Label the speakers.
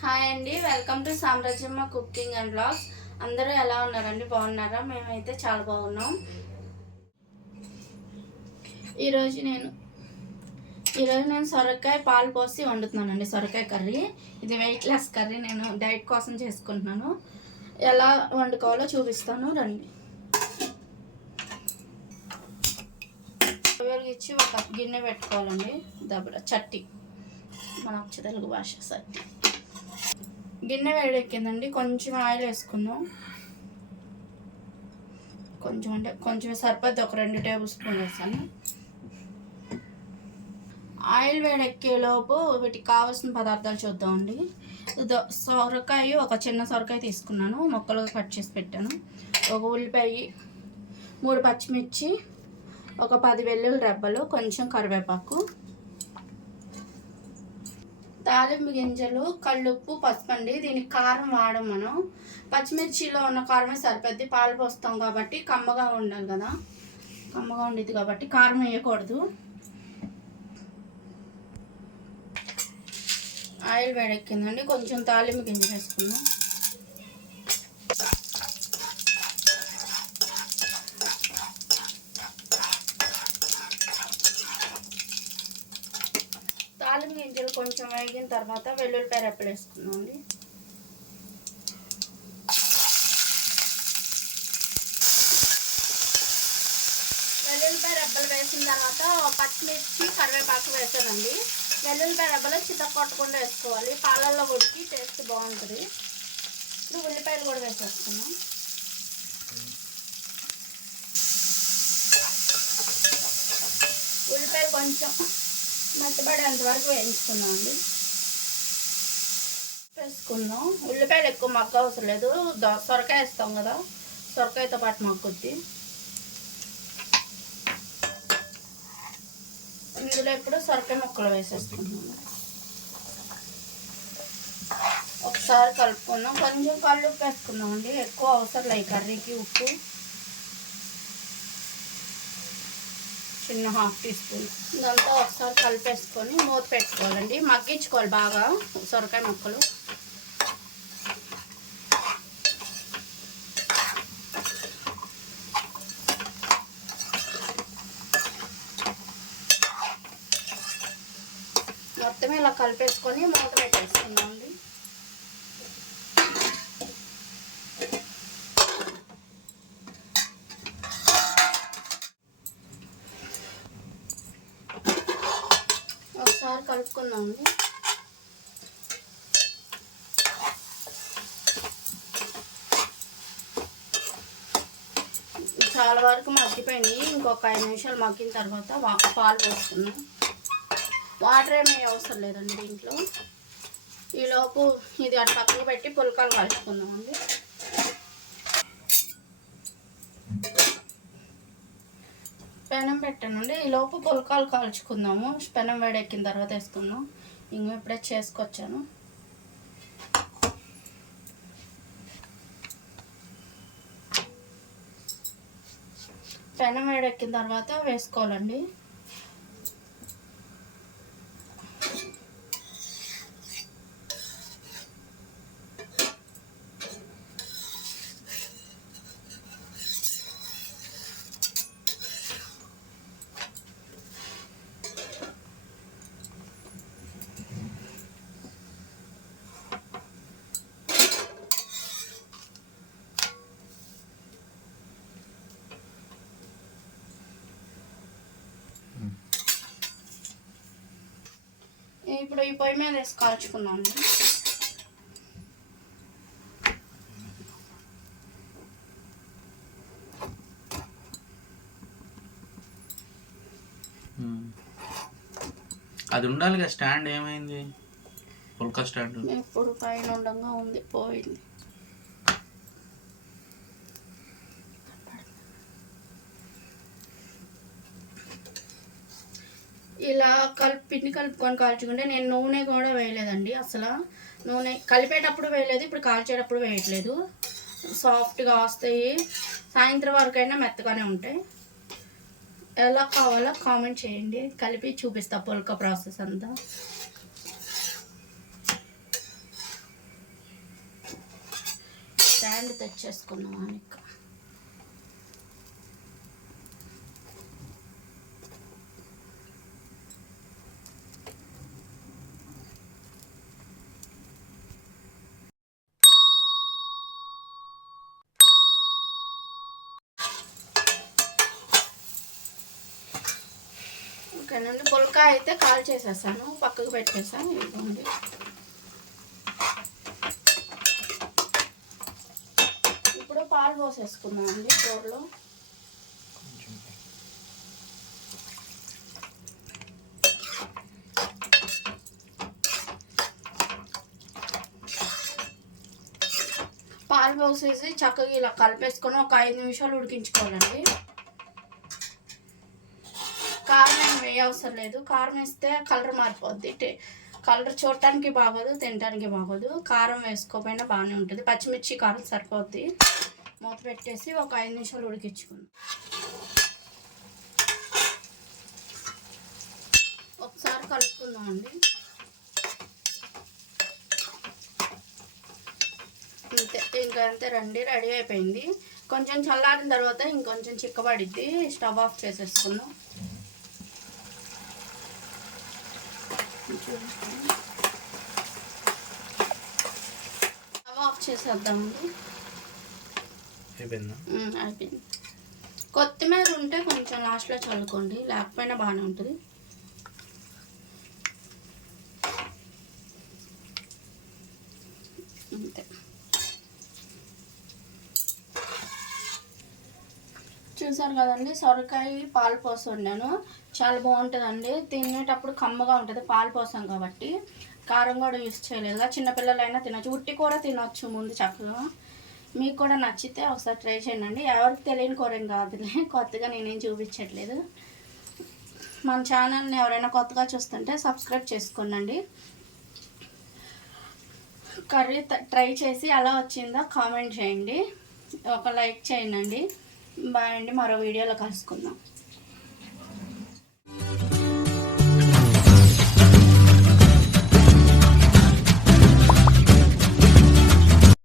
Speaker 1: Hi అండి welcome to Samrajyamma cooking and blogs అందరూ ఎలా ఉన్నారండి? బాగున్నారా? మేమైతే చాలా బాగున్నాం. ఈరోజు నేను ఈరోజు నేను సొరకాయ పాలు పోసి వండుతున్నానండి సొరకాయ కర్రీ. ఇది వెయిట్ లెస్ కర్రీ నేను డైట్ కోసం చేసుకుంటున్నాను. ఎలా వండుకోవాలో చూపిస్తాను రండి. ఇచ్చి ఒక గిన్నె పెట్టుకోవాలండి దబ్బర చట్టి. మన తెలుగు భాష చట్టి గిన్నె వేడెక్కిందండి. కొంచెం ఆయిల్ వేసుకుందాం కొంచెం అంటే కొంచెం సరిపోద్ది. ఒక రెండు టేబుల్ స్పూన్ వేసాను. ఆయిల్ వేడెక్కేలోపు వీటికి కావాల్సిన పదార్థాలు చూద్దామండి. సొరకాయ ఒక చిన్న సొరకాయ తీసుకున్నాను. మొక్కలుగా కట్ చేసి పెట్టాను. ఒక ఉల్లిపాయ మూడు పచ్చిమిర్చి ఒక పది వెల్లుల్లి రెబ్బలు కొంచెం కరివేపాకు. తాలింపు గింజలు కళ్ళుప్పు పసుపు అండి దీనికి కారం వాడం మనం. పచ్చిమిర్చిలో ఉన్న కారమే సరిపోద్ది. పాలు పోస్తాం కాబట్టి కమ్మగా ఉండాలి కదా. కమ్మగా ఉండేది కాబట్టి కారం వేయకూడదు. ఆయిల్ వేడెక్కిందండి. కొంచెం తాలింపు గింజ వేసుకుందాం తాలింపు గింజలు కొంచెం వేగిన తర్వాత వెల్లుల్లిపాయ రెప్పలు వేసుకుందాం వెల్లుల్లిపాయ రెబ్బలు వేసిన తర్వాత పచ్చిమిర్చి కరివేపాకు వేసానండి. వెల్లుల్లిపాయ రెబ్బలు చిత్త కొట్టకుండా వేసుకోవాలి. పాలల్లో ఉడికి టేస్ట్ బాగుంటుంది. ఇప్పుడు ఉల్లిపాయలు కూడా వేసేస్తున్నాం ఉల్లిపాయలు కొంచెం మెత్తబడేంత వరకు వేయించుకున్నాం అండి. వేసుకున్నాం ఉల్లిపాయలు ఎక్కువ మగ్గ అవసరం లేదు. సొరకాయ వేస్తాం కదా సొరకాయతో పాటు మగ్గుద్ది. ఇందులో ఇప్పుడు సొరకాయ ముక్కలు వేసేస్తున్నాం ఒకసారి కలుపుకుందాం. కొంచెం కళ్ళు ఉప్పు వేసుకుందాం అండి. ఎక్కువ అవసరం లేదు కర్రీకి ఉప్పు. చిన్న హాఫ్ టీ స్పూన్. ఇదంతా ఒకసారి కలిపేసుకొని మూత పెట్టుకోవాలండి. మగ్గించుకోవాలి బాగా సొరకాయ ముక్కలు. మొత్తం ఇలా కలిపేసుకొని మూత పెట్టేసి అండి ఒకసారి కలుపుకుందాం అండి చాలా వరకు మగ్గిపోయినాయి. ఇంకొక ఐదు నిమిషాలు మగ్గిన తర్వాత వా- పాలు పోసుకున్నాం. వాటర్ ఏమీ అవసరం లేదండి దీంట్లో. ఈలోపు ఇది అటు పక్కకు పెట్టి పుల్కాలు కలుసుకుందామండి పెనం పెట్టానండి. ఈలోపు పుల్కాలు కాల్చుకుందాము. పెనం వేడెక్కిన తర్వాత వేసుకుందాం. ఇంక ఇప్పుడే చేసుకొచ్చాను. పెనం వేడెక్కిన తర్వాత వేసుకోవాలండి. ఇప్పుడు ఈ పొయ్యి మీద వేసి కాల్చుకుందాం. అండి
Speaker 2: అది ఉండాలిగా స్టాండ్ ఏమైంది? పుల్కా స్టాండ్.
Speaker 1: ఇప్పుడు పైన ఉండగా ఉంది పోయింది. ఇలా కలిపి పిండి కలుపుకొని కాల్చుకుంటే నేను నూనె కూడా వేయలేదండి అసలు. నూనె కలిపేటప్పుడు వేయలేదు ఇప్పుడు కాల్చేటప్పుడు వేయట్లేదు. సాఫ్ట్గా వస్తాయి. సాయంత్రం వరకు అయినా మెత్తగానే ఉంటాయి. ఎలా కావాలో కామెంట్ చేయండి. కలిపి చూపిస్తా పుల్క ప్రాసెస్ అంతా. స్టాండ్ తెచ్చేసుకున్నాం ఇంకా. అనిక పుల్కాయ అయితే కాల్ చేసేసాను పక్కకు పెట్టేసాను ఇదిగోండి. ఇప్పుడు పాలు పోసేసుకుందాం అండి కూరలో. పాలు పోసేసి చక్కగా ఇలా కలిపేసుకొని ఒక ఐదు నిమిషాలు ఉడికించుకోవాలండి. అవసరం లేదు. కారం వేస్తే కలర్ మారిపోద్ది. టే కలర్ చూడటానికి బాగోదు తినడానికి బాగోదు. కారం వేసుకోకపోయినా బాగానే ఉంటుంది. పచ్చిమిర్చి కారం సరిపోద్ది. మూత పెట్టేసి ఒక ఐదు నిమిషాలు ఉడికించుకుందాం. ఒకసారి కలుపుకుందామండి. అంతే ఇంకా అంతే రండి. రెడీ అయిపోయింది. కొంచెం చల్లారిన తర్వాత ఇంకొంచెం చిక్కబడిద్ది. స్టవ్ ఆఫ్ చేసేసుకుందాం స్టవ్ ఆఫ్ చేసేద్దామండి
Speaker 2: అయిపోయిందా?
Speaker 1: ఉమ్, అయిపోయింది. కొత్తిమీర ఉంటే కొంచెం లాస్ట్లో చల్లుకోండి. లేకపోయినా బాగానే ఉంటుంది. చూసారు కదండి సొరకాయ పాలు పోసి వండాను చాలా బాగుంటుందండి. తినేటప్పుడు కమ్మగా ఉంటుంది పాలు పోసాం కాబట్టి. కారం కూడా యూస్ చేయలేదు. చిన్నపిల్లలైనా తినొచ్చు. ఉట్టి కూర తినొచ్చు ముందు చక్కగా. మీకు కూడా నచ్చితే ఒకసారి ట్రై చేయండి. ఎవరికి తెలియని కూరేం కాదులే. కొత్తగా నేనేం చూపించట్లేదు. మన ఛానల్ని ఎవరైనా కొత్తగా చూస్తుంటే సబ్స్క్రైబ్ చేసుకోనండి. కర్రీ ట్రై చేసి ఎలా వచ్చిందో కామెంట్ చేయండి. ఒక లైక్ చేయండి. బాయ్ అండి మరో వీడియోలో కలుసుకుందాం.